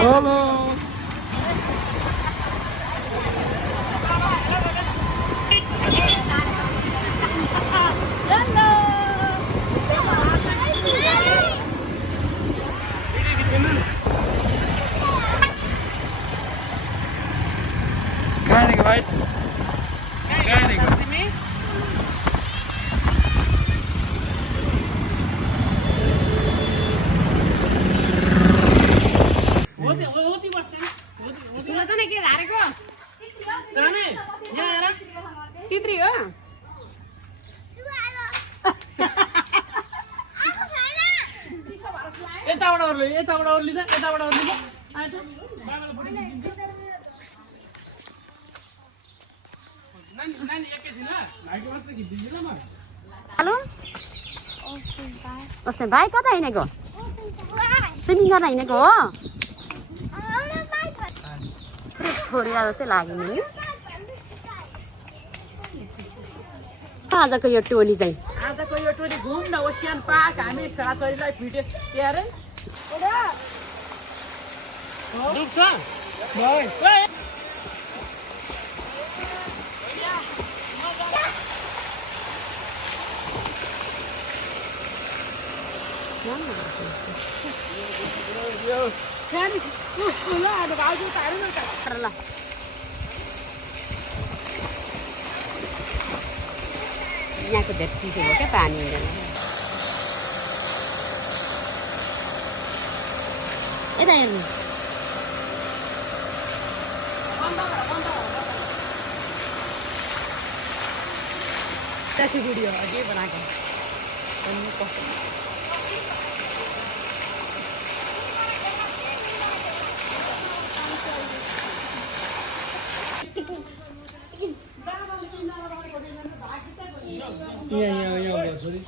Hello. कहाँ हिँडेको भाइ? कहाँ हिँडेको? सुन त नि के झारेको तित्री हो यताबाट ओर्ली यताबाट ओर्ली त यताबाट ओर्ली त आएछ बाबाले बुढी दिन्छ नानी नानी एकैछिन ल भाइको मात्र खिचिदिन्छु ल म हेलो अस्ते भाइ कता हिँडेको स्विमिङ गर्न हिँडेको हो छोडेर जस्तै लाग्यो नि आजको यो टोली चाहिँ आजको यो टोली घुम न ओसियन पार्क हामी छोराछोरीलाई फिटे के अरे दुख्छ भाइ ल यहाँको धेरै चिसो हो क्या पानी हुँदैन यता हेर्नु त्यसै भिडियो अघि बनाएको यहाँ छोरी